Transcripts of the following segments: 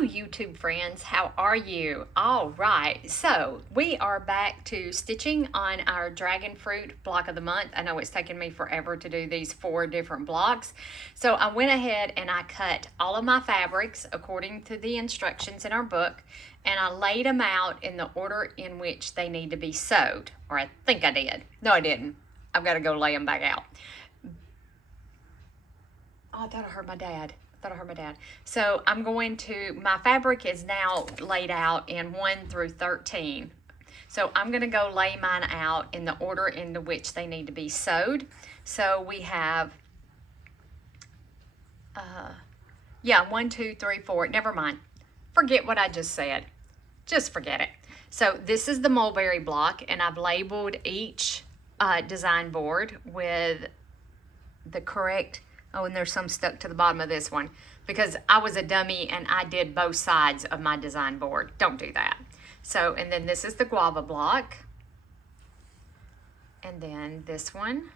Hello, YouTube friends. How are you? All right. So we are back to stitching on our dragon fruit block of the month. I know it's taken me forever to do these 4 different blocks. So I went ahead and I cut all of my fabrics according to the instructions in our book, and I laid them out in the order in which they need to be sewed. Or I think I did. No, I didn't. I've got to go lay them back out. Oh, I thought I heard my dad. So I'm going to, my fabric is now laid out in 1 through 13. So I'm going to go lay mine out in the order in which they need to be sewed. So we have, 1, 2, 3, 4. Never mind. Forget what I just said. Just forget it. So this is the mulberry block, and I've labeled each design board with the correct. Oh, and there's some stuck to the bottom of this one because I was a dummy and I did both sides of my design board. Don't do that. So, and then this is the guava block. And then this one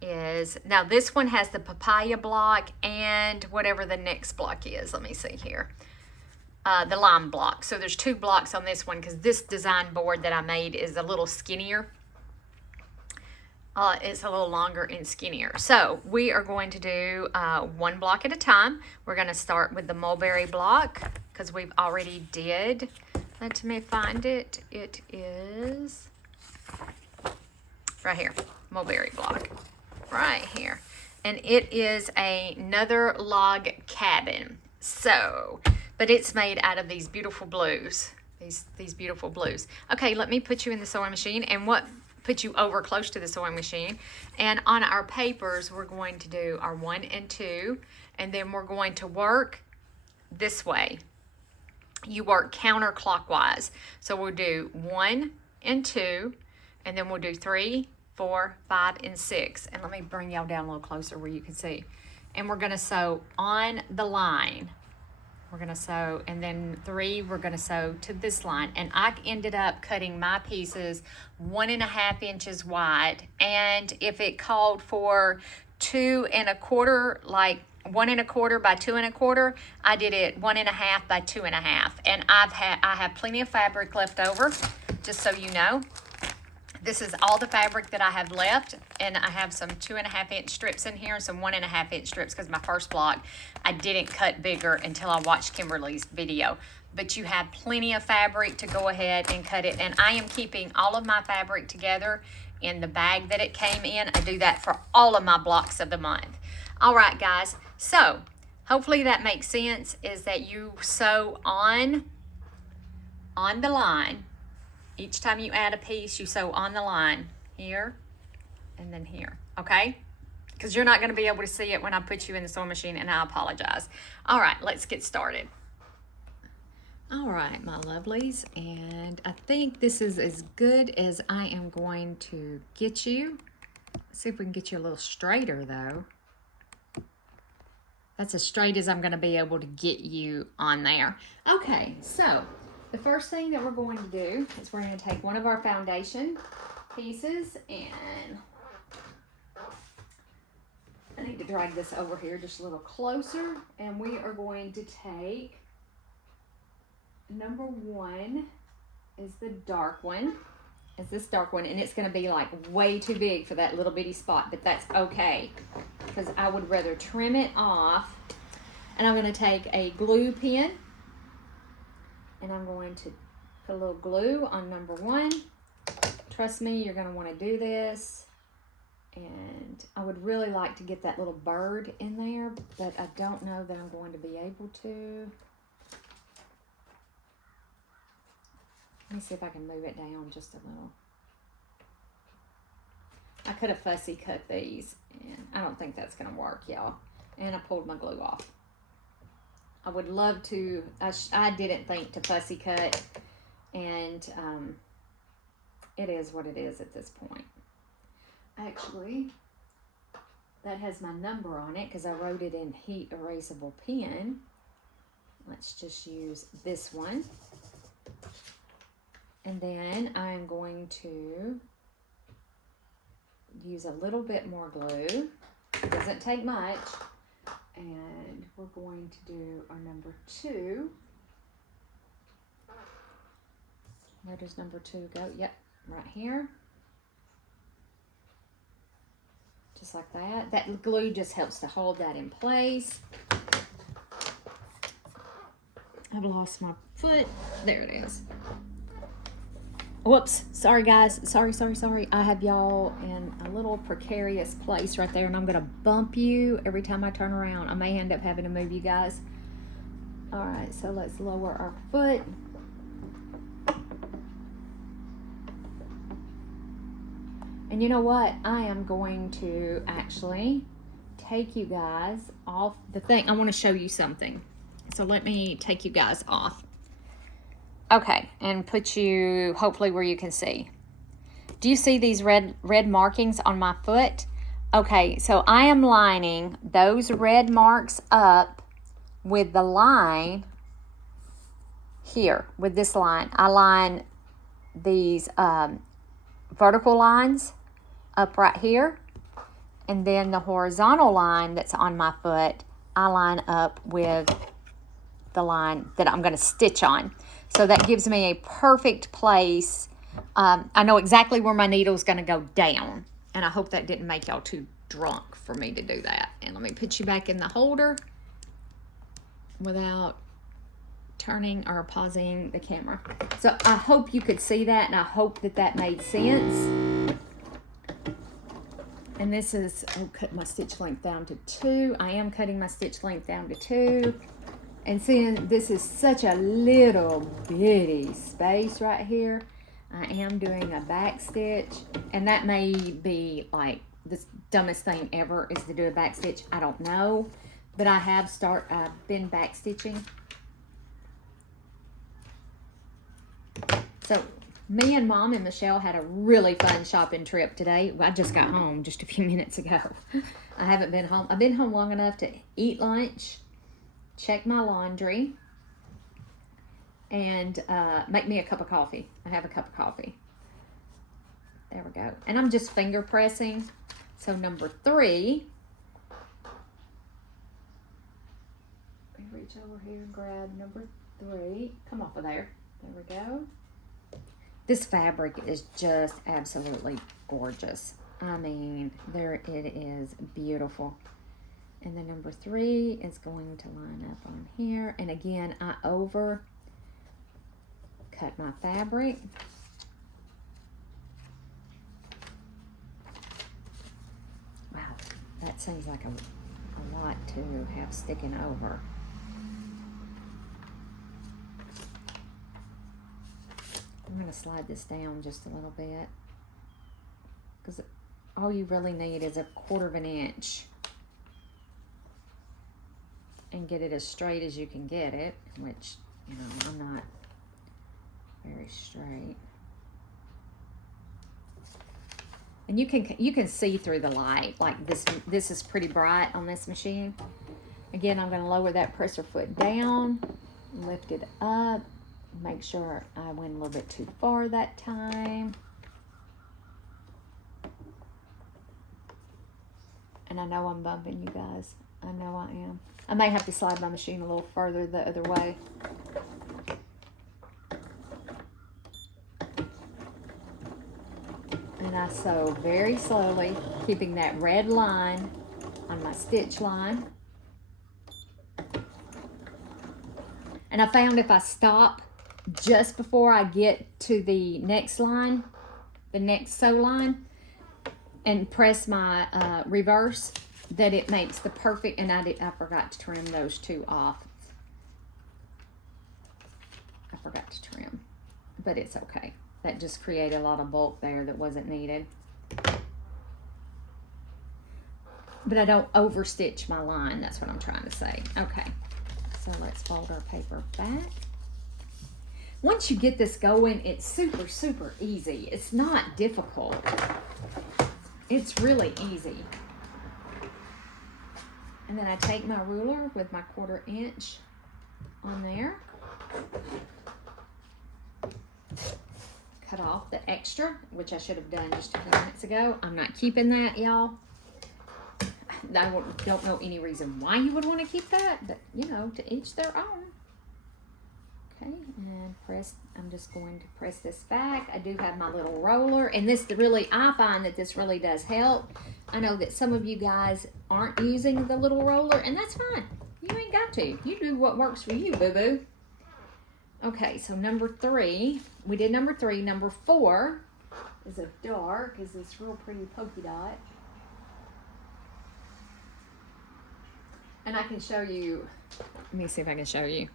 is, now this one has the papaya block and whatever the next block is. Let me see here. The lime block. So there's 2 blocks on this one because this design board that I made is a little skinnier. It's a little longer and skinnier. So we are going to do 1 block at a time. We're going to start with the mulberry block because we've already did. Let me find it. It is right here, mulberry block, right here. And it is another log cabin. So, but it's made out of these beautiful blues. These beautiful blues. Okay, let me put you in the sewing machine and put you over close to the sewing machine. And on our papers, we're going to do our 1 and 2, and then we're going to work this way. You work counterclockwise. So we'll do 1 and 2, and then we'll do 3, 4, 5, and 6. And let me bring y'all down a little closer where you can see. And we're gonna sew on the line. We're gonna sew, and then 3, we're gonna sew to this line. And I ended up cutting my pieces 1.5 inches wide. And if it called for 2 1/4, like 1 1/4 by 2 1/4, I did it 1.5 by 2.5. And I have plenty of fabric left over, just so you know. This is all the fabric that I have left, and I have some 2.5 inch strips in here and some 1.5 inch strips because my first block I didn't cut bigger until I watched Kimberly's video. But you have plenty of fabric to go ahead and cut it, and I am keeping all of my fabric together in the bag that it came in. I do that for all of my blocks of the month. All right, guys, so hopefully that makes sense, is that you sew on the line. Each time you add a piece, you sew on the line here and then here, okay? Because you're not going to be able to see it when I put you in the sewing machine, and I apologize. All right, let's get started. All right, my lovelies, and I think this is as good as I am going to get you. Let's see if we can get you a little straighter, though. That's as straight as I'm going to be able to get you on there. Okay, so the first thing that we're going to do is we're going to take one of our foundation pieces, and I need to drag this over here just a little closer, and we are going to take number 1 is the dark one. It's this dark one, and it's going to be like way too big for that little bitty spot, but that's okay because I would rather trim it off. And I'm going to take a glue pen, and I'm going to put a little glue on number 1. Trust me, you're going to want to do this. And I would really like to get that little bird in there, but I don't know that I'm going to be able to. Let me see if I can move it down just a little. I could have fussy cut these, and I don't think that's going to work, y'all. And I pulled my glue off. I would love to, I didn't think to fussy cut, and it is what it is at this point. Actually, that has my number on it because I wrote it in heat erasable pen. Let's just use this one. And then I'm going to use a little bit more glue. It doesn't take much. And we're going to do our number 2. Where does number 2 go? Yep, right here. Just like that. That glue just helps to hold that in place. I've lost my foot. There it is. Whoops. Sorry, guys. Sorry. I have y'all in a little precarious place right there, and I'm going to bump you every time I turn around. I may end up having to move you guys. All right, so let's lower our foot. And you know what? I am going to actually take you guys off the thing. I want to show you something. So let me take you guys off. Okay, and put you hopefully where you can see. Do you see these red markings on my foot? Okay, so I am lining those red marks up with the line here, with this line. I line these vertical lines up right here, and then the horizontal line that's on my foot, I line up with the line that I'm going to stitch on. So that gives me a perfect place. I know exactly where my needle's going to go down, and I hope that didn't make y'all too drunk for me to do that. And let me put you back in the holder without turning or pausing the camera. So I hope you could see that, and I hope that that made sense. And this is, I'll cut my stitch length down to 2. I am cutting my stitch length down to 2. And seeing this is such a little bitty space right here, I am doing a back stitch. And that may be like the dumbest thing ever is to do a back stitch. I don't know. But I have been back stitching. So me and Mom and Michelle had a really fun shopping trip today. I just got home just a few minutes ago. I haven't been home. I've been home long enough to eat lunch, check my laundry, and make me a cup of coffee. I have a cup of coffee. There we go. And I'm just finger pressing. So number 3. Let me reach over here and grab number 3. Come off of there. There we go. This fabric is just absolutely gorgeous. I mean, there it is, beautiful. And the number 3 is going to line up on here. And again, I over cut my fabric. Wow, that seems like a lot to have sticking over. I'm going to slide this down just a little bit, because all you really need is a 1/4 of an inch and get it as straight as you can get it, which, you know, I'm not very straight. And you can see through the light. Like this is pretty bright on this machine. Again, I'm going to lower that presser foot down, lift it up. Make sure I went a little bit too far that time. And I know I'm bumping you guys. I know I am. I may have to slide my machine a little further the other way. And I sew very slowly, keeping that red line on my stitch line. And I found if I stop just before I get to the next line, the next sew line, and press my reverse, that it makes the perfect, and I forgot to trim those 2 off. I forgot to trim, but it's okay. That just created a lot of bulk there that wasn't needed. But I don't overstitch my line, that's what I'm trying to say. Okay, so let's fold our paper back. Once you get this going, it's super, super easy. It's not difficult. It's really easy. And then I take my ruler with my 1/4 inch on there. Cut off the extra, which I should have done just a few minutes ago. I'm not keeping that, y'all. I don't know any reason why you would want to keep that, but, you know, to each their own. Okay, and I'm just going to press this back. I do have my little roller, and I find that this really does help. I know that some of you guys aren't using the little roller, and that's fine. You ain't got to. You do what works for you, boo-boo. Okay, so number 3, we did number 3. Number 4 is a dark, is this real pretty polka dot. And I can show you, let me see if I can show you.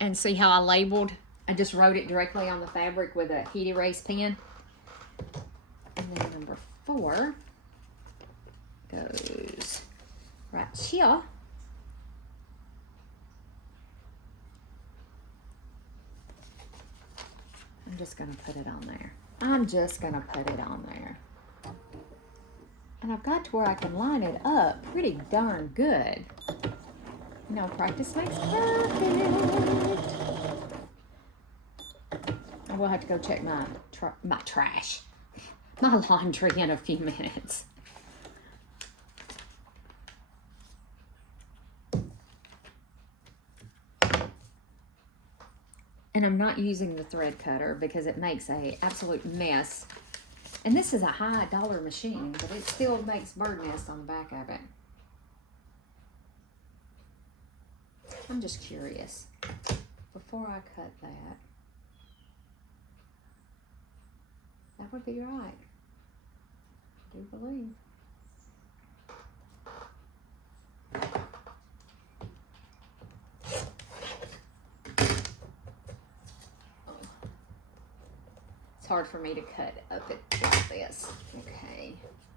And see how I labeled, I just wrote it directly on the fabric with a heat erase pen. And then number 4 goes right here. I'm just gonna put it on there. I'm just gonna put it on there. And I've got to where I can line it up pretty darn good. You know, practice makes perfect. I will have to go check my trash, my laundry in a few minutes. And I'm not using the thread cutter because it makes an absolute mess. And this is a high dollar machine, but it still makes bird nests on the back of it. I'm just curious. Before I cut that, that would be right. I do believe. It's hard for me to cut up it like this. Okay,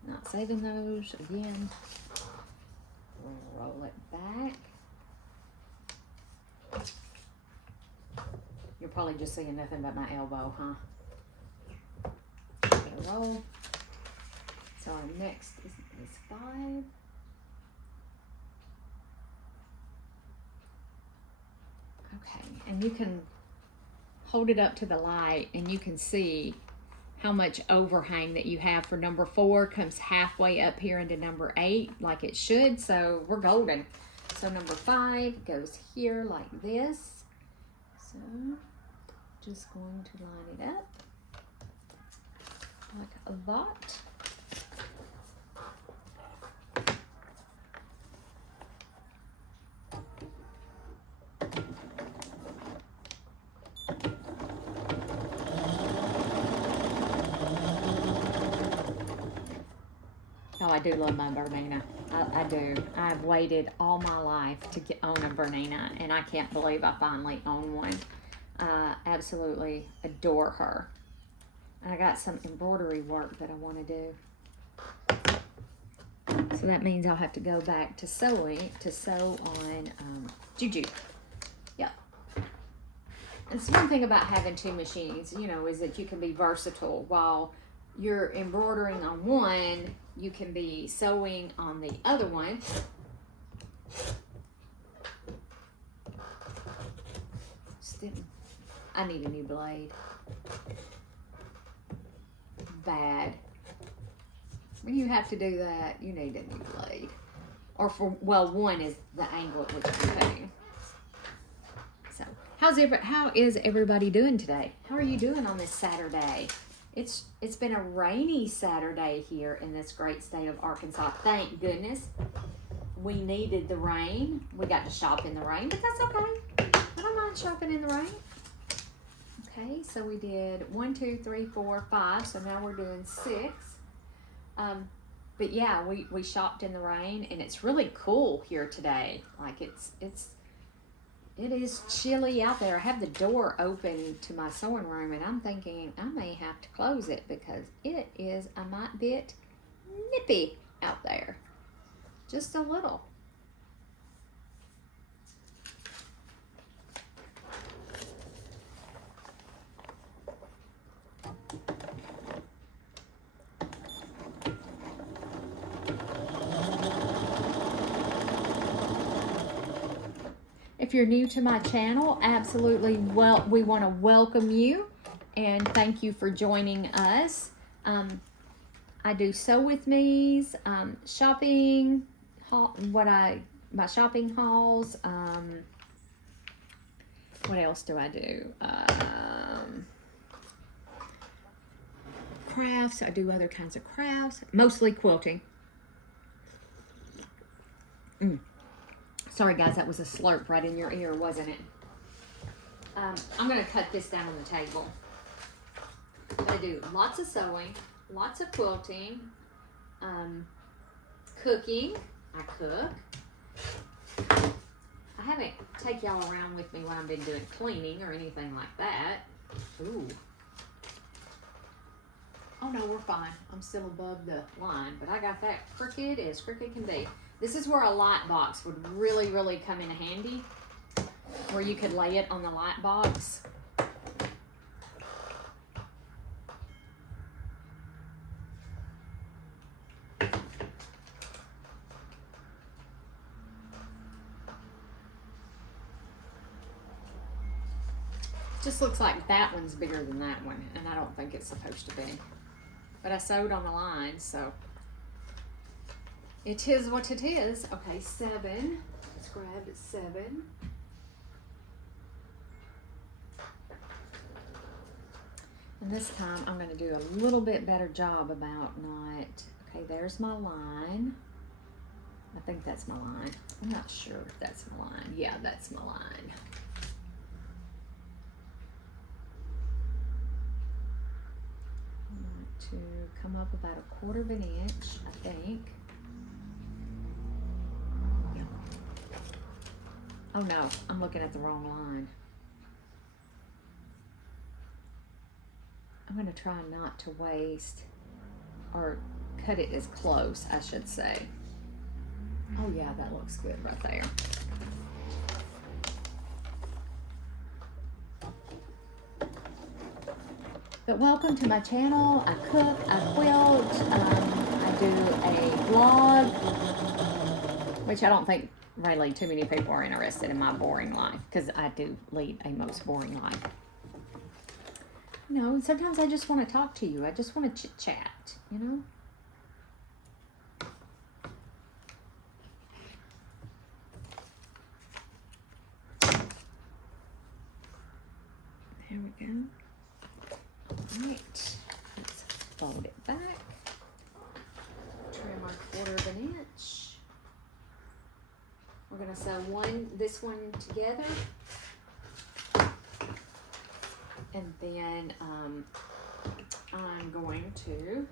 not saving those again. We'll roll it back. You're probably just seeing nothing but my elbow, huh? Give it a roll. So our next is 5. Okay, and you can hold it up to the light and you can see how much overhang that you have for number 4 comes halfway up here into number 8 like it should, so we're golden. So number 5 goes here like this. So just going to line it up like that. Oh, I do love my Bernina. I do. I've waited all my life to own a Bernina, and I can't believe I finally own one. I absolutely adore her. And I got some embroidery work that I want to do. So that means I'll have to go back to sewing, to sew on Juju. Yep. And it's one thing about having 2 machines, you know, is that you can be versatile. While you're embroidering on one, you can be sewing on the other one. I need a new blade. Bad. When you have to do that, you need a new blade. Or well, one is the angle at which you're cutting. So, how is everybody doing today? How are you doing on this Saturday? It's been a rainy Saturday here in this great state of Arkansas. Thank goodness. We needed the rain. We got to shop in the rain, but that's okay. I don't mind shopping in the rain. Okay, so we did 1, 2, 3, 4, 5. So now we're doing 6. But yeah, we shopped in the rain, and it's really cool here today. Like it is chilly out there. I have the door open to my sewing room, and I'm thinking I may have to close it because it is a mite bit nippy out there. Just a little. If you're new to my channel, absolutely, we want to welcome you and thank you for joining us. I do sew with me's, shopping, my shopping hauls, What else do I do? Crafts. I do other kinds of crafts. Mostly quilting. Sorry, guys, that was a slurp right in your ear, wasn't it? I'm going to cut this down on the table. I do lots of sewing, lots of quilting, cooking. I cook. I haven't take y'all around with me when I've been doing cleaning or anything like that. Ooh. Oh no, we're fine. I'm still above the line, but I got that crooked as crooked can be. This is where a light box would really, really come in handy, where you could lay it on the light box. Just looks like that one's bigger than that one, and I don't think it's supposed to be. But I sewed on the line, so it is what it is. Okay, 7. Let's grab 7. And this time I'm going to do a little bit better job about not... Okay, there's my line. I think that's my line. I'm not sure if that's my line. Yeah, that's my line. To come up about 1/4 inch, I think. Oh no, I'm looking at the wrong line. I'm going to try not to waste, or cut it as close, I should say. Oh yeah, that looks good right there. But welcome to my channel. I cook, I quilt, I do a vlog, which I don't think really too many people are interested in my boring life, because I do lead a most boring life. You know, sometimes I just want to talk to you. I just want to chit chat, you know? There we go. Right, let's fold it back, trim our 1/4 inch. We're going to sew this one together, and then I'm going to,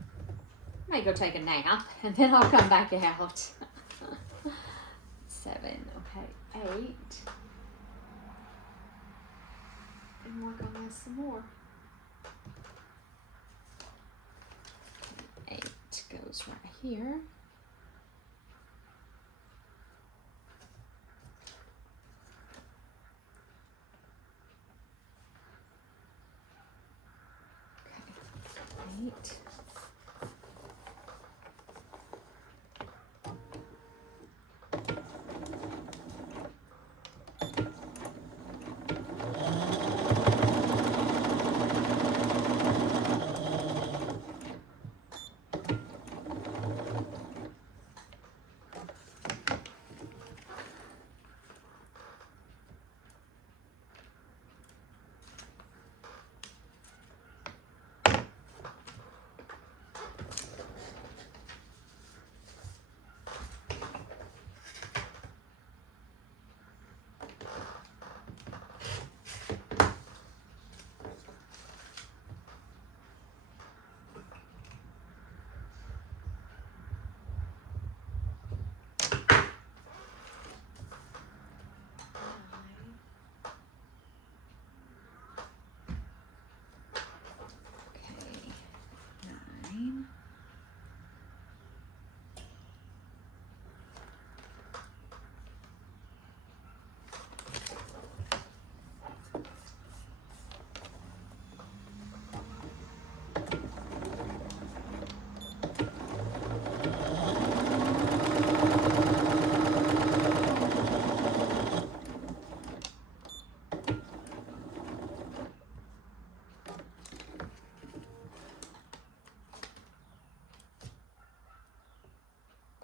I may go take a nap, and then I'll come back out. 7, okay, 8, and work on this some more. 8 goes right here. Okay, 8.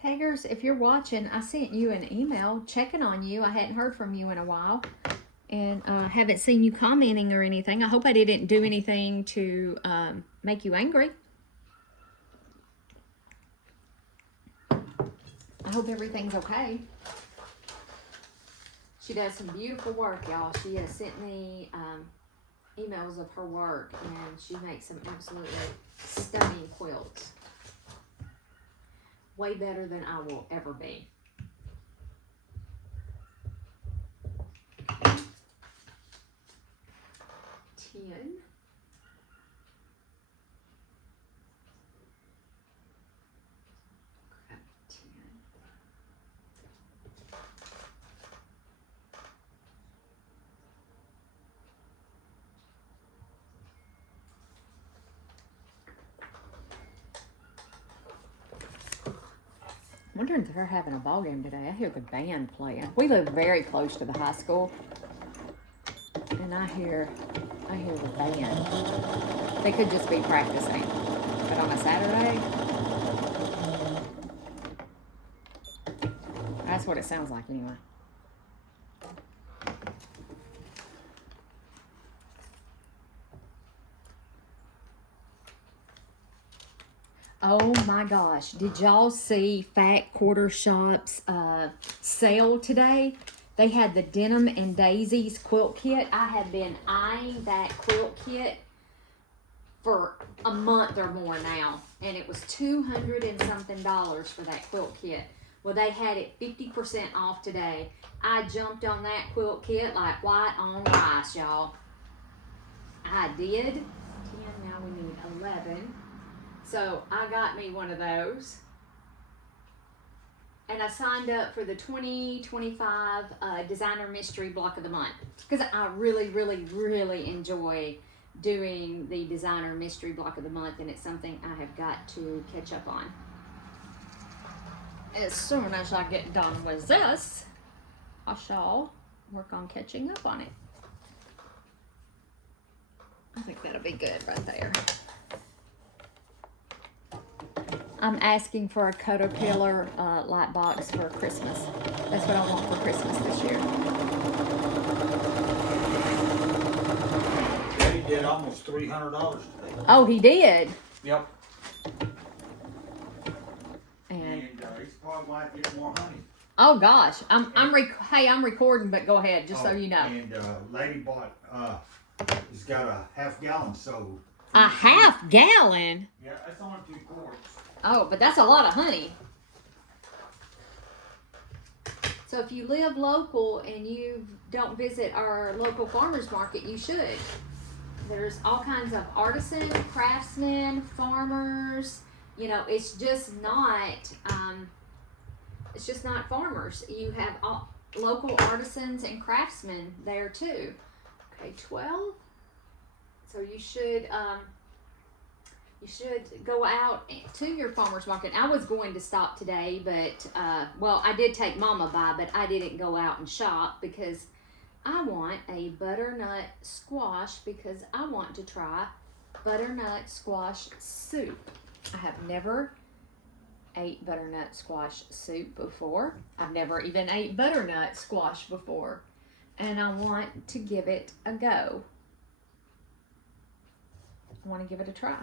Peggers, if you're watching, I sent you an email checking on you. I hadn't heard from you in a while. And haven't seen you commenting or anything. I hope I didn't do anything to make you angry. I hope everything's okay. She does some beautiful work, y'all. She has sent me emails of her work, and she makes some absolutely stunning quilts. Way better than I will ever be. 10. Grab 10. I'm wondering if they're having a ball game today. I hear the band playing. We live very close to the high school, and I hear the band. They could just be practicing, but on a Saturday, that's what it sounds like anyway. Oh my gosh, did y'all see Fat Quarter Shop's sale today? They had the Denim and Daisies quilt kit. I have been eyeing that quilt kit for a month or more now, and it was $200 and something for that quilt kit. Well, they had it 50% off today. I jumped on that quilt kit like white on rice, y'all. I did. 10, now we need 11. So I got me one of those, and I signed up for the 2025 Designer Mystery Block of the Month because I really, really, really enjoy doing the Designer Mystery Block of the Month, and it's something I have got to catch up on. As soon as I get done with this, I shall work on catching up on it. I think that'll be good right there. I'm asking for a Caterpillar light box for Christmas. That's what I want for Christmas this year. He did almost $300 today. Oh, he did? Yep. And he's probably might get more honey. oh gosh, I'm recording, but go ahead, just so you know. And lady bought, he's got a half-gallon sold. A half gallon? Yeah, that's only 2 quarts. Oh, but that's a lot of honey. So if you live local and you don't visit our local farmers market, you should. There's all kinds of artisan, craftsmen, farmers. You know, it's just not farmers. You have all local artisans and craftsmen there too. Okay, 12. So you should go out to your farmer's market. I was going to stop today, but, well, I did take Mama by, but I didn't go out and shop because I want a butternut squash because I want to try butternut squash soup. I have never ate butternut squash soup before. I've never even ate butternut squash before, and I want to give it a go. I want to give it a try.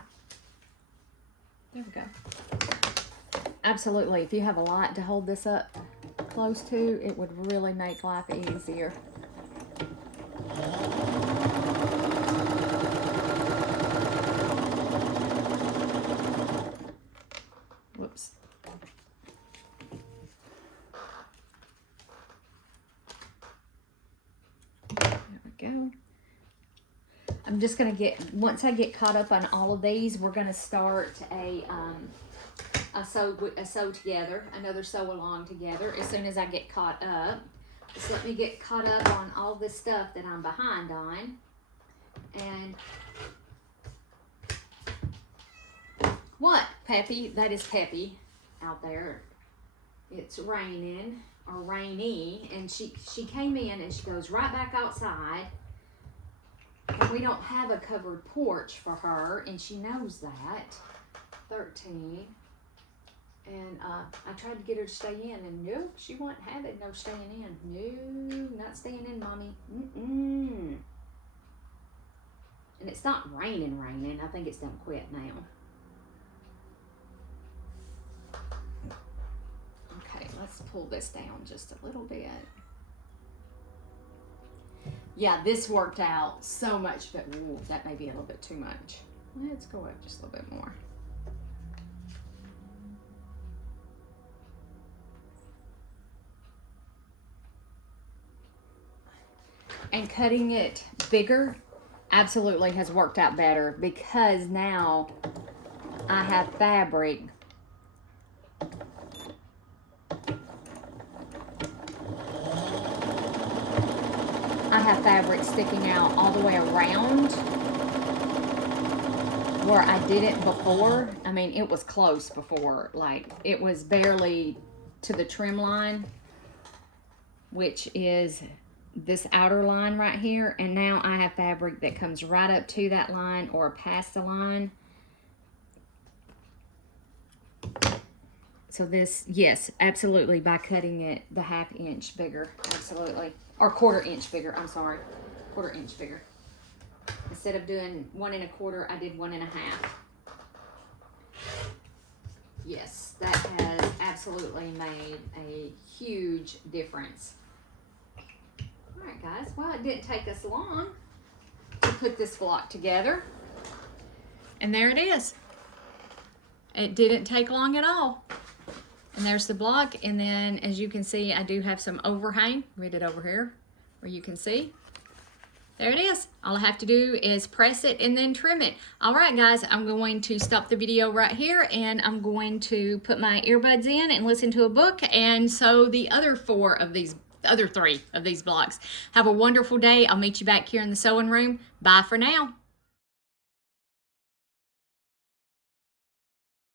There we go. Absolutely. If you have a light to hold this up close to, it would really make life easier. Whoops. There we go. I'm just going to once I get caught up on all of these, we're going to start another sew along together as soon as I get caught up. Just let me get caught up on all this stuff that I'm behind on. And what, Peppy? That is Peppy out there. It's raining or rainy, and she came in and she goes right back outside. And we don't have a covered porch for her, and she knows that. 13. And I tried to get her to stay in, and nope, she wasn't having no staying in. No, not staying in, Mommy. Mm-mm. And it's not raining. I think it's done quit now. Okay, let's pull this down just a little bit. Yeah, this worked out so much, but ooh, that may be a little bit too much. Let's go up just a little bit more. And cutting it bigger absolutely has worked out better, because now I have fabric sticking out all the way around where I didn't before. I mean, it was close before, like it was barely to the trim line, which is this outer line right here, and now I have fabric that comes right up to that line or past the line. So this, yes, absolutely, by cutting it the 1/2 inch bigger, absolutely, or 1/4 inch bigger, I'm sorry, 1/4 inch bigger. Instead of doing 1 1/4, I did 1 1/2. Yes, that has absolutely made a huge difference. All right, guys, well, it didn't take us long to put this block together. And there it is. It didn't take long at all. And there's the block, and then as you can see, I do have some overhang. Read it over here where you can see. There it is. All I have to do is press it and then trim it. All right, guys, I'm going to stop the video right here, and I'm going to put my earbuds in and listen to a book and sew the other 3 of these blocks. Have a wonderful day. I'll meet you back here in the sewing room. Bye for now.